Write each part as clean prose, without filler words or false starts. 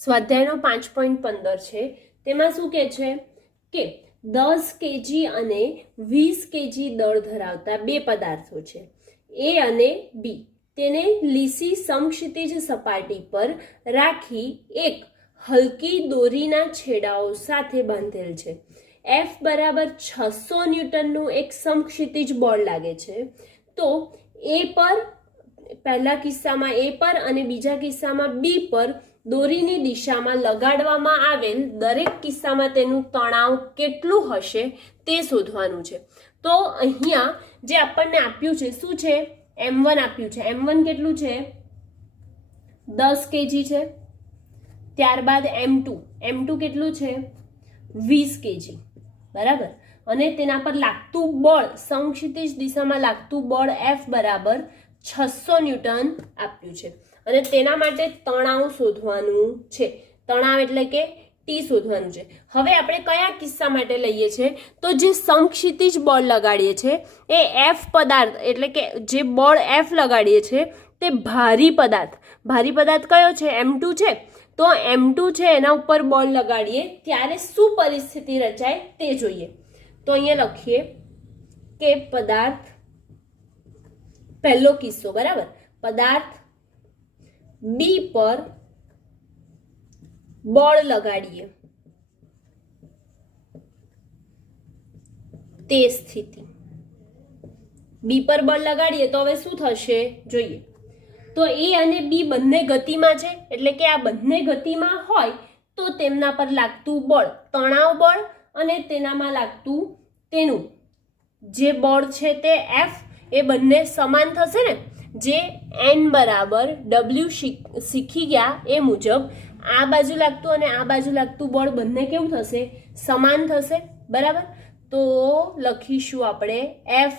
સ્વાધ્યાયનો 5.15 છે. તેમાં શું કહે છે કે 10 કેજી અને 20 કેજી દળ ધરાવતા બે પદાર્થો છે એ અને બી. તેને લીસી સમક્ષિતિજ સપાટી પર રાખી એક હલકી દોરીના છેડાઓ સાથે બાંધેલ છે. એફ બરાબર 600 ન્યૂટનનું એક સમક્ષિતિજ બળ લાગે છે. તો એ પર, પહેલા કિસ્સામાં એ પર અને બીજા કિસ્સામાં બી પર દોરીની દિશામાં લગાડવામાં આવેલ દરેક કિસ્સામાં તેનું તણાવ કેટલું હશે તે શોધવાનું છે. તો અહીંયા જે આપણને આપ્યું છે શું છે, M1 આપ્યું છે. M1 કેટલું છે, 10 કેજી છે. ત્યારબાદ M2 કેટલું છે, 20 કેજી, બરાબર. અને તેના પર લાગતું બળ, સમક્ષિતિજ દિશામાં લાગતું બળ F બરાબર 600 ન્યૂટન આપ્યું છે. અને તેના માટે તણાવ શોધવાનું છે. તણાવ એટલે કે ટી શોધવાનું છે. હવે આપણે કયા કિસ્સા માટે લઈએ છીએ, તો જે સમક્ષિતિજ બળ લગાડીએ છીએ એ F પદાર્થ એટલે કે જે બળ F લગાડીએ છીએ તે ભારી પદાર્થ કયો છે, M2 છે. તો M2 છે એના ઉપર બળ લગાડીએ ત્યારે શું પરિસ્થિતિ રચાય તે જોઈએ. તો અહીંયા લખીએ કે પદાર્થ, પહેલો કિસ્સો, બરાબર. પદાર્થ બી પર બળ લગાડીએ તે સ્થિતિ, બી પર બળ લગાડીએ તો હવે શું થશે જોઈએ. તો એ અને બી બંને ગતિમાં છે, એટલે કે આ બંને ગતિમાં હોય તો તેમના પર લાગતું બળ, તણાવ બળ અને તેનામાં લાગતું તેનું જે બળ છે તે F એ બંને સમાન થશે ને. જે N બરાબર W શીખી ગયા એ મુજબ આ બાજુ લાગતું અને આ બાજુ લાગતું બળ બંને કેવું થશે, સમાન થશે, બરાબર. તો લખીશું આપણે F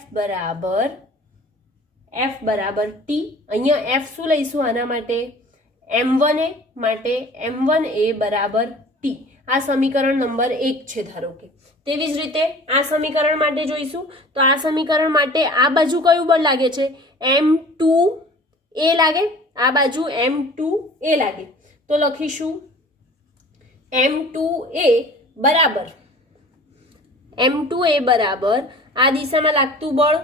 બરાબર T. અહીંયા F શું લઈશું આના માટે, M1A માટે M1A બરાબર T. આ સમીકરણ નંબર 1 છે ધારો કે. તેવી જ રીતે આ સમીકરણ માટે જોઈશું. તો આ સમીકરણ માટે આ બાજુ કયું બળ લાગે છે, M2A લાગે, આ બાજુ M2A લાગે. તો લખીશું M2A બરાબર આ દિશામાં લાગતું બળ,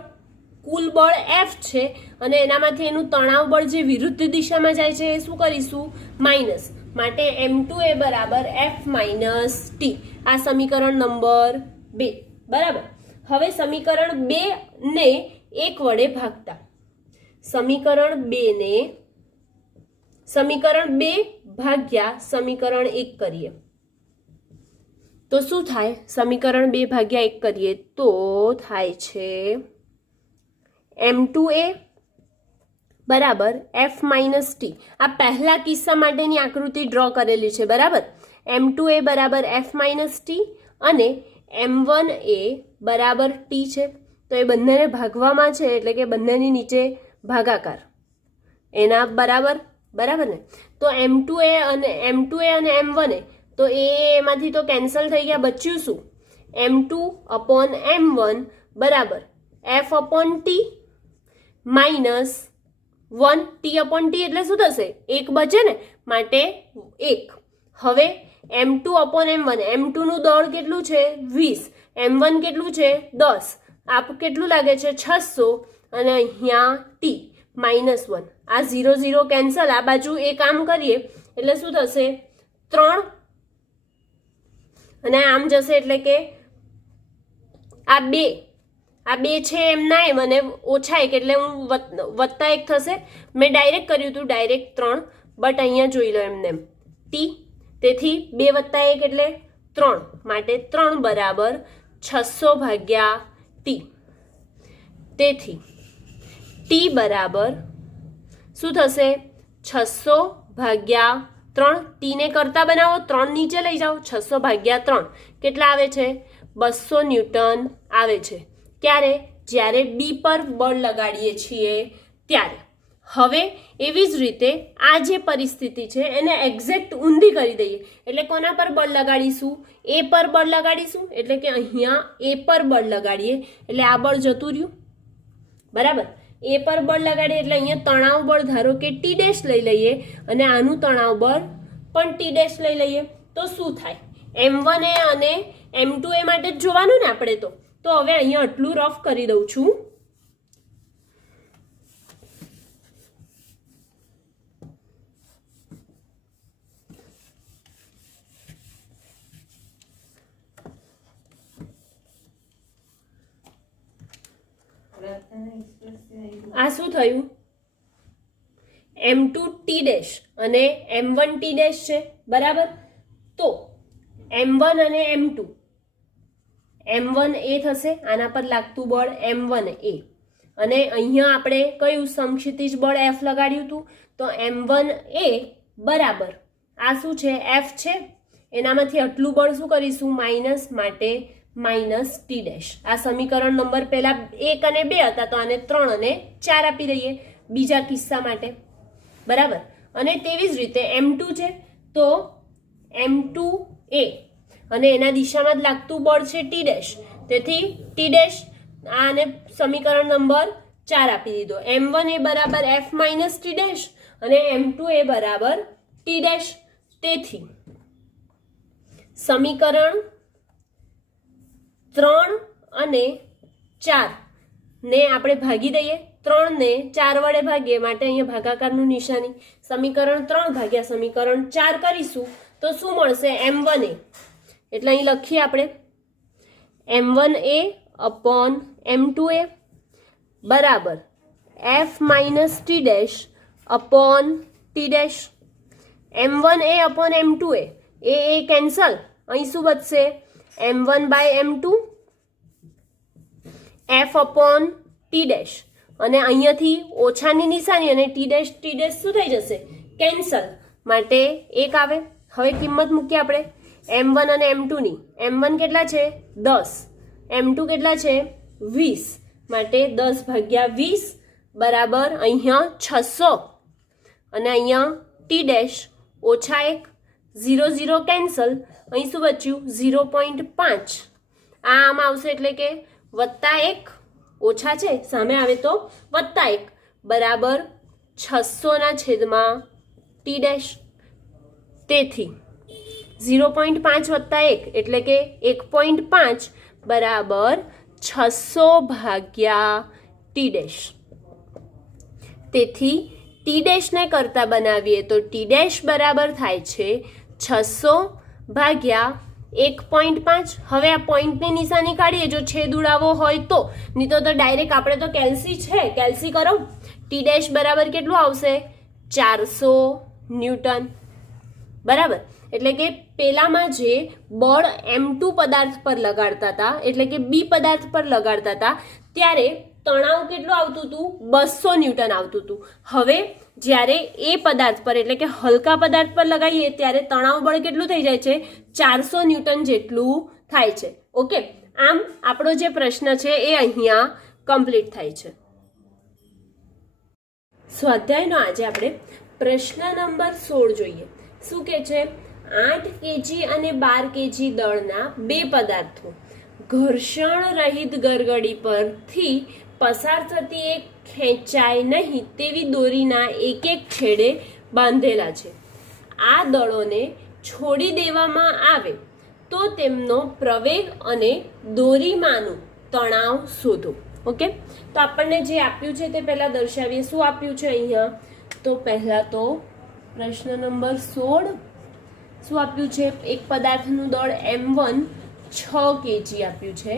કુલ બળ F છે અને એનામાંથી એનું તણાવ બળ જે વિરુદ્ધ દિશામાં જાય છે એ શું કરીશું, માઇનસ. માટે M2A બરાબર F માઇનસ T. આ સમીકરણ નંબર 2, બરાબર. હવે સમીકરણ 2 ને 1 વડે ભાગતા, સમીકરણ 2 ભાગ્યા સમીકરણ 1 કરીએ તો શું થાય, સમીકરણ 2 ભાગ્યા 1 કરીએ તો થાય છે M2A બરાબર F માઇનસ T. આ પહેલા કિસ્સા માટેની આકૃતિ ડ્રો કરેલી છે, બરાબર. M2A બરાબર F માઇનસ T અને M1A બરાબર T છે. તો એ બંનેને ભાગવામાં છે એટલે કે બંનેની નીચે ભાગાકાર એના બરાબર ને. તો M2A અને M1A તો એમાંથી તો કેન્સલ થઈ ગયા, બચ્યું શું, M2 અપોન M1 બરાબર F upon T minus 1 T upon T એટલે શું થશે, 1 બચે ને, માટે 1. હવે M2 અપોન M1, M2 નું દળ કેટલું છે 20, M1 કેટલું છે 10, આપ કેટલું લાગે છે 600 અને અહીંયા T -1. આ 0 0 કેન્સલ, આ બાજુ એ કામ કરીએ એટલે શું થશે 3 અને આમ જશે એટલે કે આ બે છે એમના એમ અને ઓછા 1 એટલે હું વત્તા 1 થશે. મેં ડાયરેક્ટ કર્યું હતું, ડાયરેક્ટ 3, બટ અહીંયા જોઈ લો એમને T. તેથી 2 વત્તા 1 એટલે 3, માટે 3 બરાબર 600 ભાગ્યા T. તેથી T બરાબર શું થશે, 600 ભાગ્યા 3. T ને કરતા બનાવો, 3 નીચે લઈ જાઓ, 600 ભાગ્યા 3 કેટલા આવે છે, 200 ન્યૂટન આવે છે. ક્યારે, જ્યારે બી પર બળ લગાડીએ છીએ ત્યારે. હવે એવી જ રીતે આ જે પરિસ્થિતિ છે એને એક્ઝેક્ટ ઊંધી કરી દઈએ. એટલે કોના પર બળ લગાડીશું, એ પર બળ લગાડીશું. એટલે કે અહીંયા એ પર બળ લગાડીએ એટલે આ બળ જતું રહ્યું, બરાબર. એ પર બળ લગાડીએ એટલે અહીંયા તણાવ બળ ધારો કે T' લઈ લઈએ અને આનું તણાવ બળ પણ ટી ડેશ લઈ લઈએ તો શું થાય? M1A અને M2A માટે જ જોવાનું ને આપણે તો હવે અહીંયા આટલું રફ કરી દઉં છું. આ શું થયું? M2 ટી ડેશ અને M1 ટી ડેશ છે, બરાબર. તો M1 અને M2, M1A થશે, આના પર લાગતું બળ M1A, અને અહીંયા આપણે કયું સમક્ષિતિજ બળ F લગાડ્યું હતું, તો M1A બરાબર આ શું છે? F છે. એનામાંથી આટલું બળ શું કરીશું? માઇનસ, માટે માઇનસ ટી ડેશ. આ સમીકરણ નંબર પહેલા 1 અને 2 હતા, તો આને 3 અને 4 આપી દઈએ બીજા કિસ્સા માટે, બરાબર. અને તેવી જ રીતે M2 છે, તો M2A અને એના દિશામાં જ લાગતું બળ છે ટી ડેશ, તેથી ટી ડેશ આને સમીકરણ નંબર 4 આપી દીધો. M1A બરાબર F માઇનસ ટી ડેશ અને M2A બરાબર ટી ડેશ. તેથી સમીકરણ 3 અને 4 ને આપણે ભાગી દઈએ. 3 ને 4 વડે ભાગીએ માટે અહીંયા ભાગાકારનું નિશાની. સમીકરણ 3 ભાગ્યા સમીકરણ 4 કરીશું તો શું મળશે? M1A. એટલે અહીં લખીએ આપણે M1A અપોન M2A બરાબર F minus T dash upon T dash. M1A upon M2A એ કેન્સલ. અહીં શું બચશે? M1 by M2 F upon T dash, અને અહીંયાથી ઓછાની નિશાની અને ટી ડેશ શું થઈ જશે? કેન્સલ. માટે 1 આવે. હવે કિંમત મૂકીએ આપણે M1 અને M2 ની. M1 કેટલા છે? 10. M2 કેટલા છે? 20. માટે 10 ભાગ્યા 20 બરાબર અહીંયા 600, અને અહીંયા ટી ડેશ ઓછા 1, 0 0 કેન્સલ. અહીં શું બચ્યું? 0.5. આમ આવશે એટલે કે +1, ઓછા છે સામે આવે તો +1 બરાબર 600 ના છેદમાં ટી ડેશ. તેથી 0.5 + 1 એટલે કે 1.5 બરાબર 600 ભાગ્યા ટી ડેશ. તેથી ટી ડેશને કરતા બનાવીએ તો ટી ડેશ બરાબર થાય છે 600 ભાગ્યા 1.5. હવે આ પોઈન્ટની નિશાની કાઢીએ જો છેદ ઉડાવવો હોય તો, નહીં તો ડાયરેક્ટ આપણે તો કેલ્સી છે, કેલ્સી કરો. ટી ડેશ બરાબર કેટલું આવશે? 400 ન્યૂટન, બરાબર. એટલે કે પેલામાં જે બળ M2 પદાર્થ પર લગાડતા હતા, એટલે કે B પદાર્થ પર લગાડતા હતા, ત્યારે તણાવ કેટલું આવતું હતું? 200 ન્યૂટન આવતું હતું. હવે જ્યારે એ પદાર્થ પર એટલે કે હલકા પદાર્થ પર લગાવીએ ત્યારે તણાવ બળ કેટલું થઈ જાય છે? 400 ન્યૂટન જેટલું થાય છે. ઓકે, આમ આપણો જે પ્રશ્ન છે એ અહીંયા કમ્પ્લીટ થાય છે. સ્વાધ્યાયનો આજે આપણે પ્રશ્ન નંબર 16 જોઈએ. શું કે છે? 8 kg અને 12 kg દળના બે પદાર્થો ઘર્ષણ રહિત ગરગડી પરથી પસાર થતી એક ખેંચાય નહીં તેવી દોરીના એક છેડે બાંધેલા છે. આ દળોને છોડી દેવામાં આવે તો તેમનો પ્રવેગ અને દોરીમાંનું તણાવ શોધો. ઓકે, તો આપણને જે આપ્યું છે તે પહેલા દર્શાવીએ. શું આપ્યું છે અહીંયા? તો પહેલા તો પ્રશ્ન નંબર 16 શું આપ્યું છે? એક પદાર્થનું દળ M1 6 kg આપ્યું છે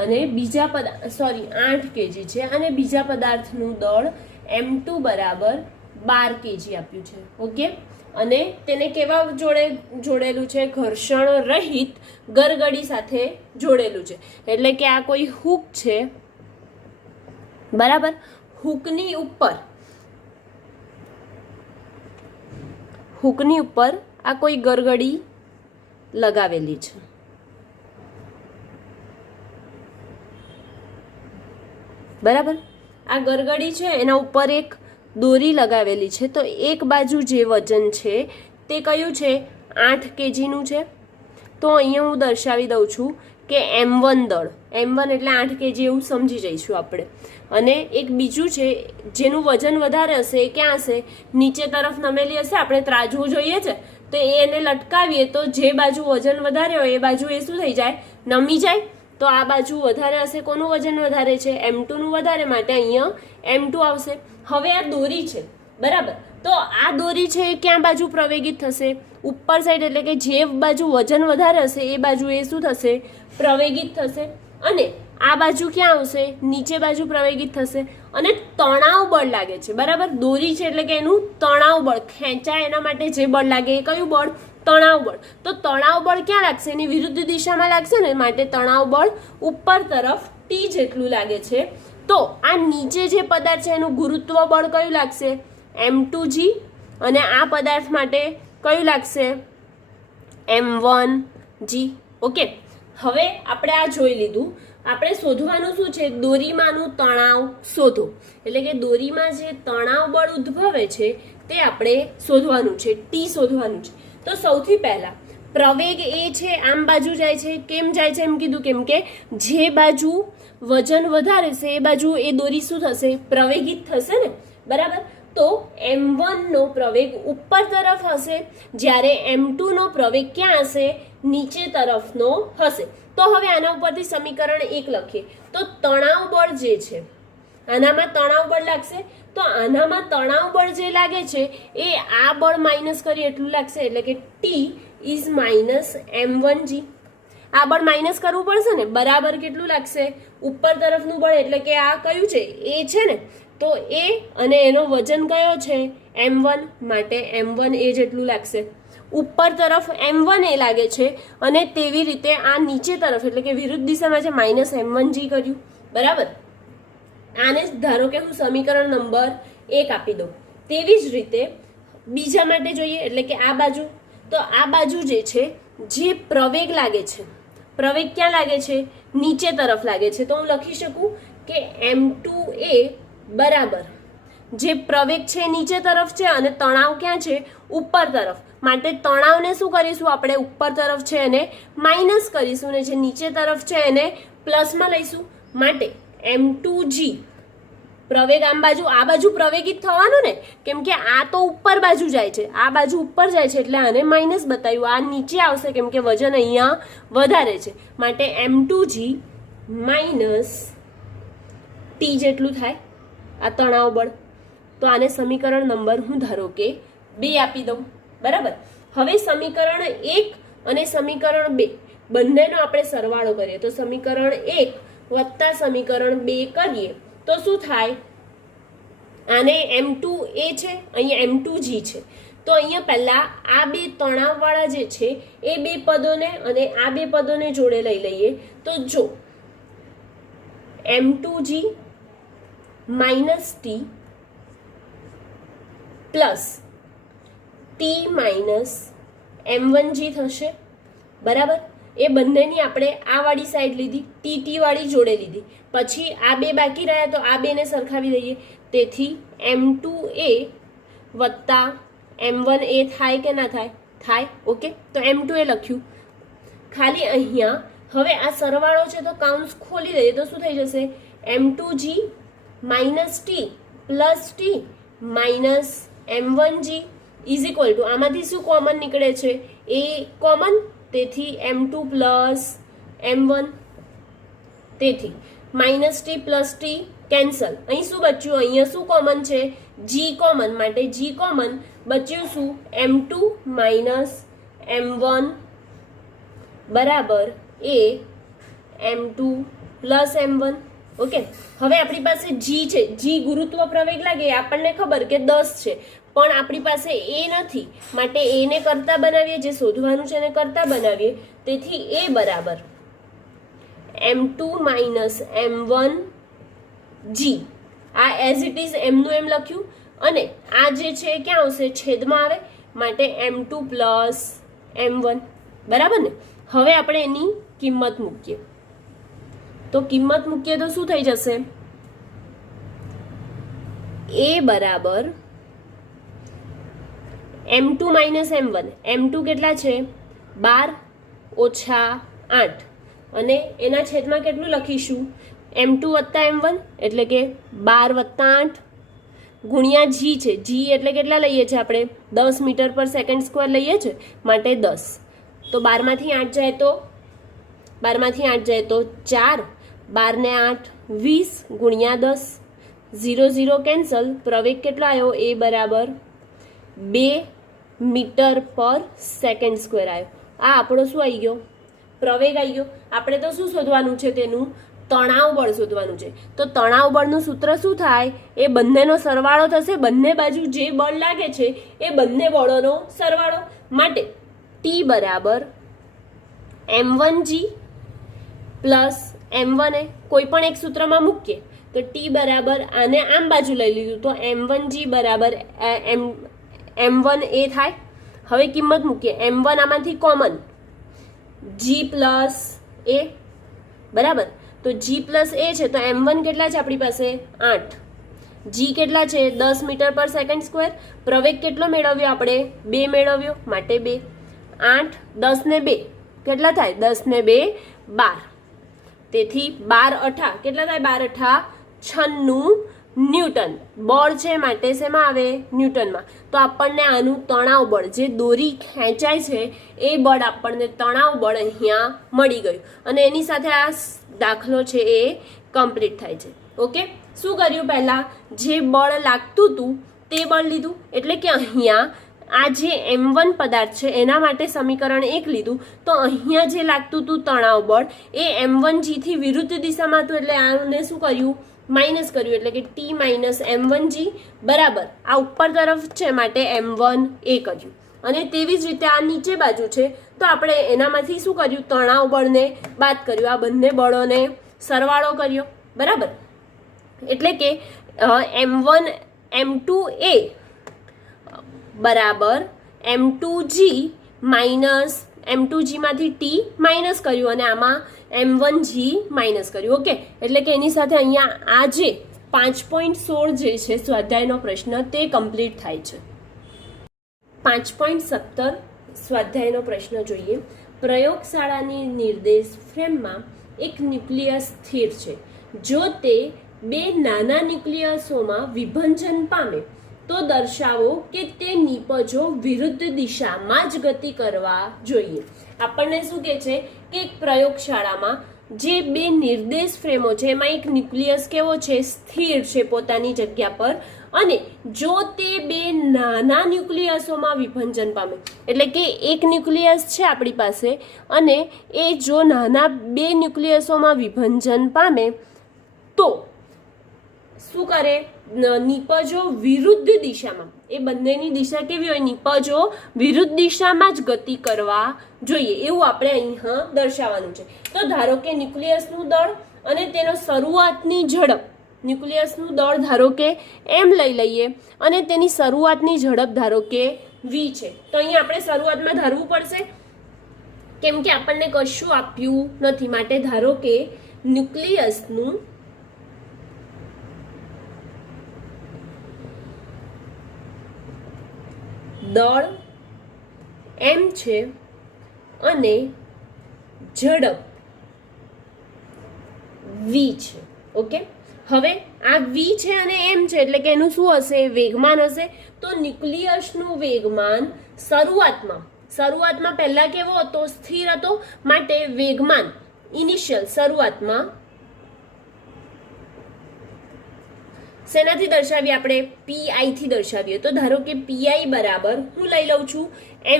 અને બીજા 8 kg છે, અને બીજા પદાર્થનું દળ M2 બરાબર 12 kg આપ્યું છે. ઓકે, અને તેને કેવા જોડેલું છે? ઘર્ષણ રહિત ગરગડી સાથે જોડેલું છે. એટલે કે આ કોઈ હૂક છે, બરાબર. હૂકની ઉપર આ કોઈ ગરગડી લગાવેલી છે, બરાબર. આ ગરગડી છે એના ઉપર એક દોરી લગાવેલી છે. તો એક બાજુ જે વજન છે તે કયું છે? 8 kg નું છે. તો અહીંયા હું દર્શાવી દઉં છું કે M1 દળ, M1 એટલે 8 kg એવું સમજી જઈશું આપણે. અને એક બીજું છે જેનું વજન વધારે હશે, એ ક્યાં હશે? નીચે તરફ નમેલી હશે. આપણે ત્રાજવું જોઈએ છે તો એને લટકાવીએ તો જે બાજુ વજન વધારે હોય એ બાજુ એ શું થઈ જાય, નમી જાય. તો આ બાજુ વધારે હશે, કોનું વજન વધારે છે, M2 નું વધારે, માટે અહીંયા M2 આવશે. હવે આ દોરી છે, બરાબર, તો આ દોરી છે એ ક્યાં બાજુ પ્રવેગિત થશે, ઉપર સાઈડ, એટલે કે જે બાજુ વજન વધારે હશે એ બાજુ એ શું થશે, પ્રવેગિત થશે. અને આ બાજુ ક્યાં આવશે, નીચે બાજુ પ્રવેગિત થશે. અને તણાવ બળ લાગે છે, બરાબર, દોરી છે એટલે કે એનું તણાવ બળ, ખેંચાય એના માટે જે બળ લાગે એ કયું બળ, તણાવ બળ. તો તણાવ બળ ક્યાં લાગશે, એની વિરુદ્ધ દિશામાં લાગશે ને, માટે તણાવ બળ ઉપર તરફ T જેટલું લાગે છે. તો આ નીચે જે પદાર્થ છે એનું ગુરુત્વ બળ કયું લાગશે, M2G, અને આ પદાર્થ માટે કયું લાગશે, M1G. ઓકે, હવે આપણે આ જોઈ લીધું. આપણે શોધવાનું શું છે, દોરીમાંનું તણાવ શોધો. એટલે કે દોરીમાં જે તણાવ બળ ઉદ્ભવે છે તે આપણે શોધવાનું છે, T શોધવાનું છે. તો સૌથી પહેલા પ્રવેગ એ છે આમ બાજુ જાય છે. કેમ જાય છે એમ કીધું, કેમ કે જે બાજુ વજન વધારે છે એ બાજુ એ દોરી શું થશે, પ્રવેગિત થશે ને, બરાબર. તો M1 નો પ્રવેગ ઉપર તરફ હશે, જ્યારે M2 નો પ્રવેગ ક્યાં હશે, નીચે તરફનો હશે. તો હવે આના ઉપરથી સમીકરણ 1 લખીએ. તો તણાવ બળ જે છે, આનામાં તણાવ બળ લાગશે. તો આનામાં તણાવ બળ જે લાગે છે એ આ બળ માઇનસ કરી એટલું લાગશે, એટલે કે T ઇઝ માઇનસ M1G. આ બળ માઇનસ કરવું પડશે ને, બરાબર કેટલું લાગશે, ઉપર તરફનું બળ, એટલે કે આ કયું છે, એ છે ને, તો એ, અને એનો વજન કયો છે, M1, માટે M1 એ જેટલું લાગશે. ઉપર તરફ M1 એ લાગે છે, અને તેવી રીતે આ નીચે તરફ, એટલે કે વિરુદ્ધ દિશામાં છે, માઇનસ M1G કર્યું, બરાબર. આને ધારો કે હું સમીકરણ નંબર 1 આપી દઉં. તેવી જ રીતે બીજા માટે જોઈએ, એટલે કે આ બાજુ. તો આ બાજુ જે છે, જે પ્રવેગ લાગે છે, પ્રવેગ ક્યાં લાગે છે, નીચે તરફ લાગે છે. તો હું લખી શકું કે M2A બરાબર, જે પ્રવેગ છે નીચે તરફ છે અને તણાવ ક્યાં છે, ઉપર તરફ. માટે તણાવને શું કરીશું આપણે, ઉપર તરફ છે એને માઇનસ કરીશું, અને જે નીચે તરફ છે એને પ્લસમાં લઈશું. માટે M2G પ્રવેગ આમ બાજુ, આ બાજુ પ્રવેગિત થવાનું ને, કેમ કે આ તો ઉપર બાજુ જાય છે, આ બાજુ ઉપર જાય છે, એટલે આને માઇનસ બતાવ્યું. આ નીચે આવશે કેમ કે વજન અહીંયા વધારે છે, માટે M2G માઇનસ T જેટલું થાય આ તણાવ બળ. તો આને સમીકરણ નંબર હું ધારો કે 2 આપી દઉં, બરાબર. હવે સમીકરણ 1 અને સમીકરણ 2 બંનેનો આપણે સરવાળો કરીએ. તો સમીકરણ 1 વત્તા સમીકરણ 2 કરીએ તો શું થાય, આને M2A છે, અહીંયા M2G છે. તો અહીંયા પહેલા આ બે તણાવવાળા જે છે એ બે પદોને અને આ બે પદોને જોડે લઈ લઈએ. તો જો M2G minus T plus T minus M1G થશે, બરાબર. એ બંનેની આપણે આ વાળી સાઈડ લીધી, T વાળી જોડે લીધી. પછી આ બે બાકી રહ્યા તો આ બેને સરખાવી દઈએ. તેથી M2A વત્તા M1A થાય કે ના થાય, થાય. ઓકે, તો M2A લખ્યું. ખાલી અહીંયા હવે આ સરવાળો છે તો કાઉન્સ ખોલી દઈએ તો શું થઈ જશે, M2G minus T plus T minus M1G is equal to, આમાંથી શું કોમન નીકળે છે, એ કોમન, તેથી M2 પ્લસ M1. તેથી minus T plus T cancel. અહીં શું બચ્યું, અહીંયા શું કોમન છે, G કોમન, માટે G કોમન બચ્યું શું, M2 માઇનસ M1 બરાબર એ M2 પ્લસ M1. ઓકે, હવે આપણી પાસે G છે, G ગુરુત્વ પ્રવેગ લાગે આપણને ખબર કે 10 છે, પણ આપણી પાસે એ નથી, માટે એને કરતા બનાવીએ, જે શોધવાનું છે એને કરતા બનાવીએ. તેથી એ બરાબર M2 માઇનસ M1 G. આ એઝ ઇટ ઇઝ એમનું એમ લખ્યું, અને આ જે છે ક્યાં આવશે, છેદમાં આવે, માટે M2 પ્લસ M1, બરાબર ને. હવે આપણે એની કિંમત મૂકીએ. તો કિંમત મૂકીએ તો શું થઈ જશે, એ બરાબર M2 માઇનસ M1. M2 કેટલા છે, 12 ઓછા 8, અને એના છેદમાં કેટલું લખીશું, M2 વત્તા M1, એટલે કે 12 વત્તા 8. ગુણ્યા જી છે, જી એટલે કેટલા લઈએ છીએ આપણે 10 મીટર પર સેકન્ડ સ્ક્વેર લઈએ છીએ માટે 10, તો 12માંથી 8 જાય તો 4, 12 ને 8 20 ગુણ્યા 10, 0 0 કેન્સલ, પ્રવેગ કેટલો આવ્યો એ બરાબર 2 મીટર પર સેકન્ડ સ્ક્વેર આવ્યો. આ આપણો શું આવી ગયો? પ્રવેગ આવી ગયો. આપણે તો શું શોધવાનું છે? તેનું તણાવ બળ શોધવાનું છે. તો તણાવ બળનું સૂત્ર શું થાય? એ બંનેનો સરવાળો થશે. બંને બાજુ જે બળ લાગે છે એ બંને બળોનો સરવાળો માટે ટી બરાબર m1g પ્લસ m1a, કોઈ પણ એક સૂત્રમાં મૂકીએ તો ટી બરાબર, આને આમ બાજુ લઈ લીધું તો m1g બરાબર m1a થાય. હવે કિંમત મૂકીએ, m1 આમાંથી કોમન, g પ્લસ a બરાબર, તો g પ્લસ a છે તો m1 કેટલા છે આપણી પાસે 8, g કેટલા છે 10 મીટર પર સેકન્ડ સ્ક્વેર, પ્રવેગ કેટલો મેળવ્યો આપણે 2 મેળવ્યો માટે 2, 8 10 ને 2 કેટલા થાય? 10 ને 2 12, તેથી 12 અઠા કેટલા થાય? 12 અઠા 96 ન્યૂટન બળ છે માટે શેમાં આવે? ન્યૂટનમાં. તો આપણને આનું તણાવ બળ, જે દોરી ખેંચાય છે એ બળ આપણને તણાવ બળ અહીંયા મળી ગયું અને એની સાથે આ દાખલો છે એ કમ્પ્લીટ થાય છે. ઓકે, શું કર્યું? પહેલા જે બળ લાગતું હતું તે બળ લીધું, એટલે કે અહીંયા આ જે m1 પદાર્થ છે એના માટે સમીકરણ 1 લીધું, તો અહીંયા જે લાગતું હતું તણાવ બળ એ m1g થી વિરુદ્ધ દિશામાં હતું, એટલે આને શું કર્યું? માઇનસ કર્યું, એટલે કે t માઇનસ m1g બરાબર આ ઉપર તરફ છે માટે m1a કર્યું. અને તેવી જ રીતે આ નીચે બાજુ છે તો આપણે એનામાંથી શું કર્યું? તણાવ બળને બાદ કર્યું, આ બંને બળોને સરવાળો કર્યો બરાબર. એટલે કે m1 m2a બરાબર m2g માઇનસ m2g માંથી t માઇનસ કર્યું અને આમાં m1g માઇનસ કર્યું. ઓકે, એટલે કે એની સાથે અહીંયા આ જે 5.16 જે છે સ્વાધ્યાયનો પ્રશ્ન તે કમ્પ્લીટ થાય છે. 5.17 સ્વાધ્યાયનો પ્રશ્ન જોઈએ. પ્રયોગશાળાની નિર્દેશ ફ્રેમમાં એક ન્યુક્લિયસ સ્થિર છે. જો તે 2 નાના ન્યુક્લિયસોમાં વિભંજન પામે તો દર્શાવો કે તે નિપજો વિરુદ્ધ દિશામાં જ ગતિ કરવા જોઈએ. આપણને શું કહે છે કે એક પ્રયોગશાળામાં જે 2 નિર્દેશ ફ્રેમો છે એમાં એક ન્યુક્લિયસ કેવો છે? સ્થિર છે પોતાની જગ્યા પર, અને જો તે 2 નાના ન્યુક્લિયસોમાં વિભંજન પામે, એટલે કે એક ન્યુક્લિયસ છે આપણી પાસે અને એ જો નાના 2 ન્યુક્લિયસોમાં વિભંજન પામે તો શું કરે? નિપજો વિરુદ્ધ દિશામાં, એ બંનેની દિશા કેવી હોય? નિપજો વિરુદ્ધ દિશામાં જ ગતિ કરવા જોઈએ, એવું આપણે અહીંયા દર્શાવવાનું છે. તો ધારો કે ન્યુક્લિયસનું દળ અને તેનો શરૂઆતની ઝડપ, ન્યુક્લિયસનું દળ ધારો કે m લઈ લઈએ અને તેની શરૂઆતની ઝડપ ધારો કે v છે. તો અહીંયા આપણે શરૂઆતમાં ધારવું પડશે કેમ કે આપણને કશું આપ્યું નથી, માટે ધારો કે ન્યુક્લિયસનું દળ m છે અને ઝડપ v છે. ઓકે, હવે આ v છે અને m છે એટલે કે એનું શું હશે? વેગમાન હશે. તો ન્યુક્લિયસનું વેગમાન શરૂઆતમાં પહેલા કેવો હતો? સ્થિર હતો, માટે વેગમાન ઇનિશિયલ શરૂઆતમાં શેનાથી દર્શાવીએ આપણે? pi થી દર્શાવીએ. તો ધારો કે pi બરાબર હું લઈ લઉં છું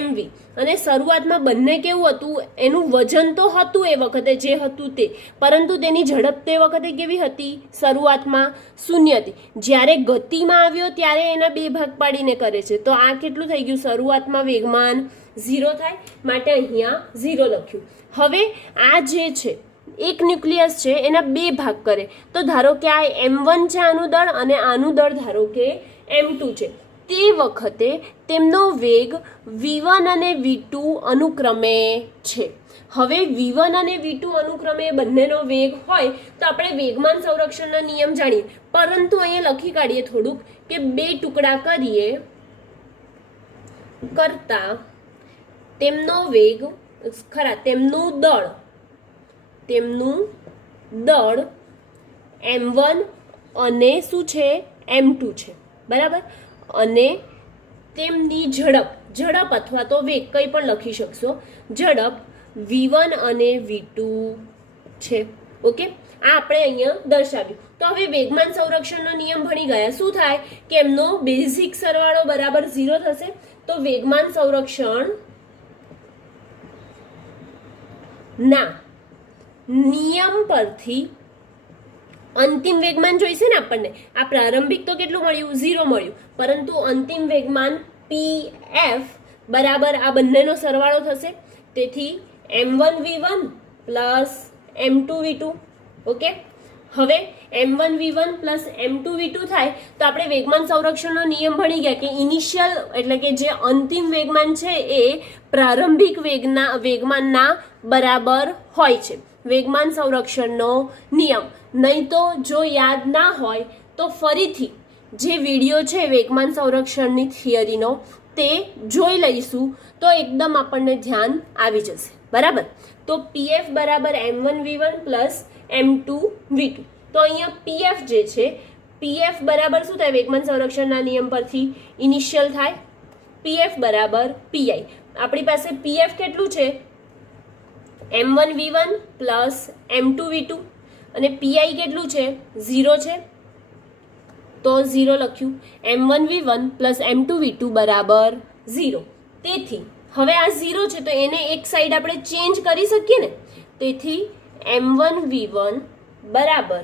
mv, અને શરૂઆતમાં બંને કેવું હતું? એનું વજન તો હતું એ વખતે જે હતું તે, પરંતુ તેની ઝડપ તે વખતે કેવી હતી? શરૂઆતમાં 0 હતી. જ્યારે ગતિમાં આવ્યો ત્યારે એના 2 ભાગ પાડીને કરે છે, તો આ કેટલું થઈ ગયું? શરૂઆતમાં વેગમાન 0 થાય, માટે અહીંયા 0 લખ્યું. હવે આ જે છે એક ન્યુક્લિયસ છે એના 2 ભાગ કરે, તો ધારો કે આ m1 છે આનું દળ અને આનું દળ ધારો કે m2 છે. તે વખતે તેમનો વેગ v1 અને v2 અનુક્રમે છે. હવે v1 અને v2 અનુક્રમે બંનેનો વેગ હોય તો આપણે વેગમાન સંરક્ષણનો નિયમ જાણીએ, પરંતુ અહીંયા લખી કાઢીએ થોડુંક કે 2 ટુકડા કરીએ કરતા તેમનો વેગ તેમનું દળ m1 અને શું છે? m2 છે બરાબર, અને તેમની ઝડપ અથવા તો વેગ કંઈ પણ લખી શકશો, ઝડપ v1 અને v2 છે. ઓકે, આ આપણે અહીંયા દર્શાવ્યું. તો હવે વેગમાન સંરક્ષણનો નિયમ ભણી ગયા. શું થાય કે એમનો બેઝિક સરવાળો બરાબર 0 થશે. તો વેગમાન સંરક્ષણ ના નિયમ પરથી અંતિમ વેગમાન જોઈશે ને આપણને. આ પ્રારંભિક તો કેટલું મળ્યું? 0 મળ્યું, પરંતુ અંતિમ વેગમાન pf બરાબર આ બંનેનો સરવાળો થશે. તેથી m1 v1 plus m2 v2. Okay, હવે m1 v1 plus m2 v2 થાય તો આપણે વેગમાન સંરક્ષણનો નિયમ ભણી ગયા કે ઇનિશિયલ એટલે કે જે અંતિમ વેગમાન છે એ પ્રારંભિક વેગમાનના બરાબર હોય છે. વેગમાન સંરક્ષણનો નિયમ. નહીં તો જો યાદ ના હોય તો ફરીથી જે વિડીયો છે વેગમાન સંરક્ષણની થિયરીનો તે જોઈ લઈશું તો એકદમ આપણને ધ્યાન આવી જશે. બરાબર, તો pf બરાબર m1 v1 plus m2 v2. તો અહીંયા pf જે છે, pf બરાબર શું થાય વેગમાન સંરક્ષણના નિયમ પરથી ઇનિશિયલ થાય, pf બરાબર pi. આપણી પાસે pf કેટલું છે? m1 v1 plus m2 v2 અને pi કેટલું છે? 0 છે, તો 0 લખ્યું. m1 v1 plus m2 v2 બરાબર 0. તેથી હવે આ 0 છે તો એને એક સાઈડ આપણે ચેન્જ કરી શકીએ ને. તેથી m1 v1 બરાબર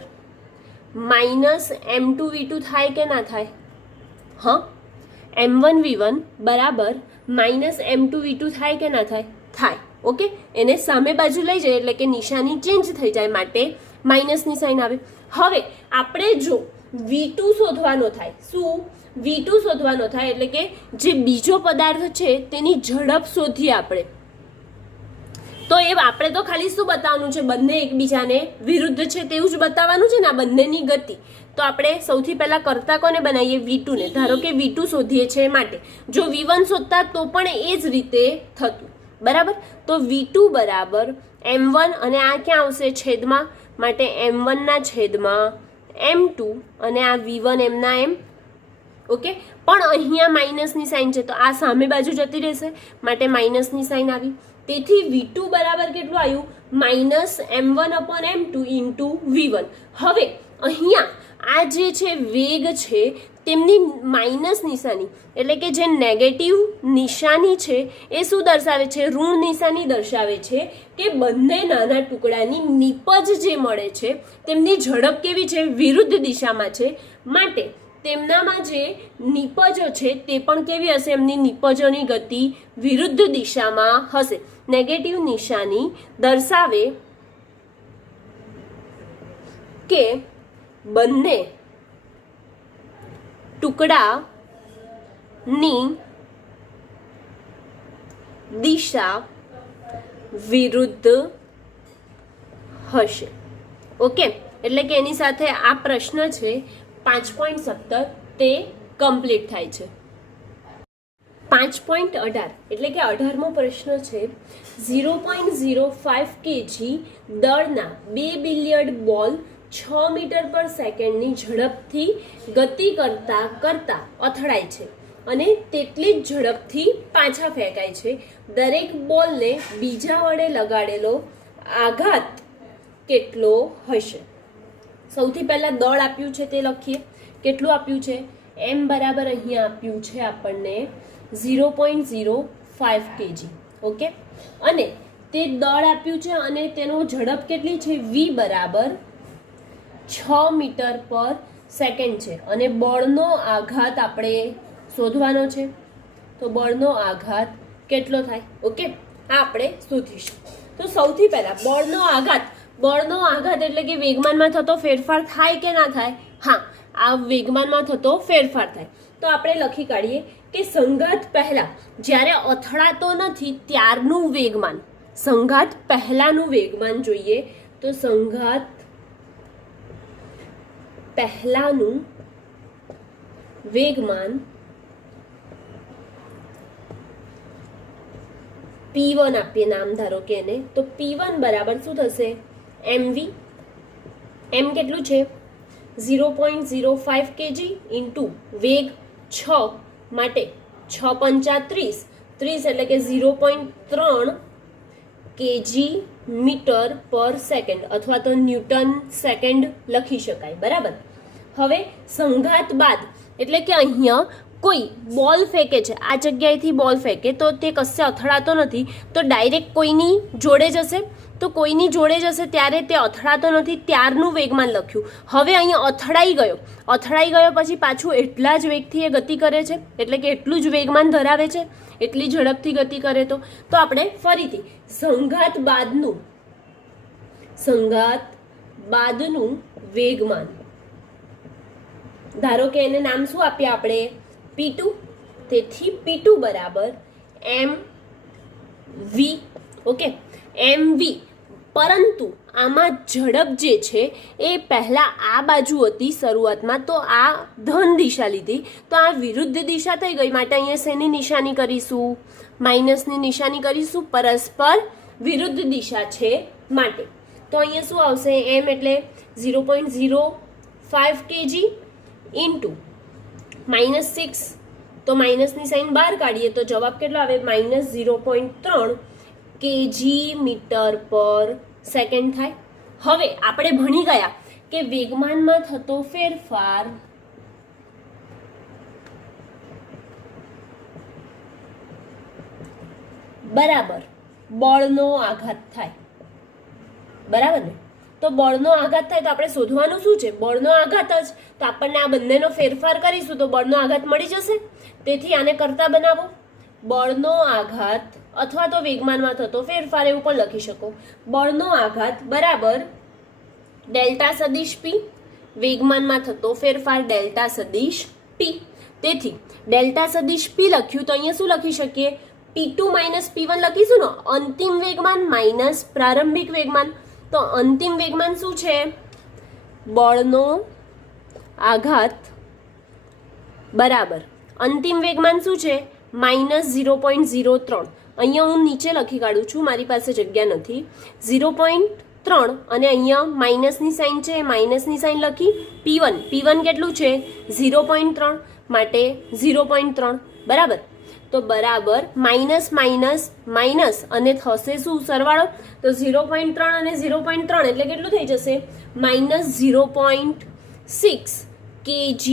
માઇનસ m2 v2 થાય કે ના થાય? હા, m1 v1 બરાબર માઇનસ m2 v2 થાય કે ના થાય? થાય. ઓકે, એને સામે બાજુ લઈ જાય એટલે કે નિશાની ચેન્જ થઈ જાય, માટે માઇનસની સાઇન આવે. હવે આપણે જો v2 શોધવાનો થાય, શું v2 શોધવાનો થાય એટલે કે જે બીજો પદાર્થ છે તેની ઝડપ શોધીએ આપણે. તો એ આપણે તો ખાલી શું બતાવવાનું છે? બંને એકબીજાને વિરુદ્ધ છે તેવું જ બતાવવાનું છે ને, આ બંનેની ગતિ. તો આપણે સૌથી પહેલા કરતા કોને બનાવીએ? v2 ને. ધારો કે v2 શોધીએ છે માટે જો v1 શોધતા તો પણ એ જ રીતે થતું. બરાબર, તો v2 બરાબર m1 અને આ ક્યાં આવશે? છેદમાં, માટે m1 ના છેદમાં m2 અને આ v1 એમના એમ. ઓકે, પણ અહીંયા માઇનસની સાઇન છે તો આ સામે બાજુ જતી રહેશે, માટે માઇનસની સાઇન આવી. તેથી v2 બરાબર કેટલું આવ્યું? Minus m1 upon m2 into v1. હવે અહીંયા આ જે છે વેગ છે તેમની માઇનસ નિશાની એટલે કે જે નેગેટિવ નિશાની છે એ શું દર્શાવે છે? ઋણ નિશાની દર્શાવે છે કે બંને નાના ટુકડાની નીપજ જે મળે છે તેમની ઝડપ કેવી છે? વિરુદ્ધ દિશામાં છે, માટે તેમનામાં જે નીપજો છે તે પણ કેવી હશે? એમની નીપજોની ગતિ વિરુદ્ધ દિશામાં હશે. નેગેટિવ નિશાની દર્શાવે કે બંને ટુકડાની દિશા વિરુદ્ધ હશે. ઓકે, એટલે કે એની સાથે આ પ્રશ્ન છે 5.17 તે કમ્પ્લીટ થાય છે. 5.18 એટલે કે 18મો પ્રશ્ન છે 0.05 kg દળના 2 બિલિયર્ડ બોલ 6 મીટર પર સેકન્ડની ઝડપથી ગતિ કરતા અથડાય છે અને તેટલી જ ઝડપથી પાછા ફેંકાય છે. દરેક બોલને બીજા વડે લગાડેલો આઘાત કેટલો હશે? સૌથી પહેલા દળ આપ્યું છે તે લખીએ. કેટલું આપ્યું છે? m બરાબર અહીંયા આપ્યું છે આપણને 0.05 kg. ઓકે, અને તે દળ આપ્યું છે અને તેનો ઝડપ કેટલી છે? v બરાબર 6 મીટર પર સેકન્ડ છે અને બળનો આઘાત આપણે શોધવાનો છે. તો બળનો આઘાત કેટલો થાય? ઓકે, આ આપણે શોધીશું. તો સૌથી પહેલા બળનો આઘાત એટલે કે વેગમાનમાં થતો ફેરફાર થાય કે ના થાય? હા, આ વેગમાનમાં થતો ફેરફાર થાય. તો આપણે લખી કાઢીએ કે સંઘાત પહેલા જ્યારે અથડાતો નથી ત્યારનું વેગમાન, સંઘાત પહેલાનું વેગમાન જોઈએ. તો સંઘાત પહેલાનું વેગમાન p1 આપીએ નામ, ધારો કે એને. તો p1 બરાબર શું થશે? mv. m કેટલું છે? 0.05 kg ઇન્ટુ વેગ 6 માટે 6 પંચા 30 એટલે કે 0.3 kg મીટર પર સેકન્ડ અથવા તો ન્યૂટન સેકન્ડ લખી શકાય, બરાબર. હવે સંઘાત બાદ એટલે કે અહીંયા કોઈ બોલ ફેંકે છે, આ જગ્યાએથી બોલ ફેંકે તો તે કશે અથડાતો નથી, તો ડાયરેક્ટ કોઈની જોડે જશે, તો કોઈની જોડે જશે ત્યારે તે અથડાતો નથી, ત્યારનું વેગમાન લખ્યું. હવે અહીંયા અથડાઈ ગયો પછી પાછું એટલા જ વેગથી એ ગતિ કરે છે, એટલે કે એટલું જ વેગમાન ધરાવે છે, એટલી ઝડપથી ગતિ કરે તો આપણે ફરીથી સંઘાત બાદનું વેગમાન, ધારો કે એને નામ શું આપ્યા આપણે, P2. તેથી P2 બરાબર mv. Okay, mv. પરંતુ આમાં ઝડપ જે છે એ પહેલા આ બાજુ હતી શરૂઆતમાં, તો આ ધન દિશા લીધી, તો આ વિરુદ્ધ દિશા થઈ ગઈ, માટે અહીંયા શેની નિશાની કરીશું, માઇનસની નિશાની કરીશું, પરસ્પર વિરુદ્ધ દિશા છે માટે. તો અહીંયા શું આવશે, m એટલે 0.05 kg ઇન્ટુ -6, તો માઇનસની સાઇન બહાર કાઢીએ તો જવાબ કેટલો આવે, -0.3 kg મીટર પર સેકન્ડ થાય. હવે આપણે ભણી ગયા કે વેગમાનમાં થતો ફેરફાર બરાબર બળનો આઘાત થાય, બરાબર ને. તો બળનો આઘાત થાય તો આપણે શોધવાનું શું છે, બળનો આઘાત જ. તો આપણને આ બંનેનો ફેરફાર કરીશું તો બળનો આઘાત મળી જશે. તેથી આને કરતા બનાવો, બળનો આઘાત અથવા તો વેગમાનમાં થતો ફેરફાર એવું પણ લખી શકો. બળનો આઘાત બરાબર ડેલ્ટા સદિશ p, વેગમાનમાં થતો ફેરફાર ડેલ્ટા સદિશ p. તેથી ડેલ્ટા સદિશ p લખ્યું તો અહીંયા શું લખી શકીએ, P2 - P1 લખીશું ને, અંતિમ વેગમાન માઇનસ પ્રારંભિક વેગમાન. તો અંતિમ વેગમાન શું છે, બળનો આઘાત બરાબર અંતિમ વેગમાન શું છે, -0.03. અહીંયા હું નીચે લખી કાઢું છું, મારી પાસે જગ્યા નથી. 0.3 અને અહીંયા માઇનસની સાઇન છે, માઇનસની સાઇન લખી. P1 કેટલું છે, 0.3, માટે 0.3 બરાબર. તો બરાબર માઇનસ અને થશે શું, સરવાળો. તો 0.3 અને 0.3 એટલે કેટલું થઈ જશે, -0.6 kg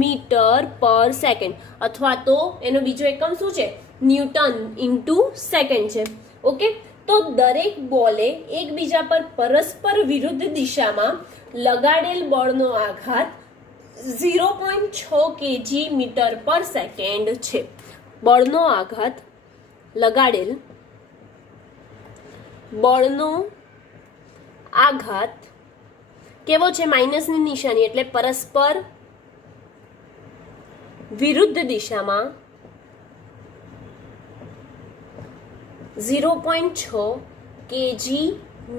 મીટર પર સેકન્ડ, અથવા તો એનો બીજો એકમ શું છે, ન્યૂટન ઇન્ટુ સેકન્ડ છે. ઓકે, તો દરેક બોલે એકબીજા પર પરસ્પર વિરુદ્ધ દિશામાં લગાડેલ બળનો આઘાત 0.6 kg મીટર પર સેકન્ડ છે. બળનો આઘાત લગાડેલ બળનો આઘાત કેવો છે, માઇનસની નિશાની એટલે પરસ્પર વિરુદ્ધ દિશામાં 0.6 kg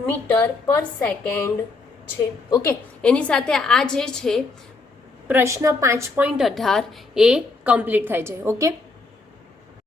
મીટર પર સેકન્ડ છે. ઓકે, એની સાથે આ જે છે પ્રશ્ન 5.18 એ કમ્પ્લીટ થાય છે. ઓકે.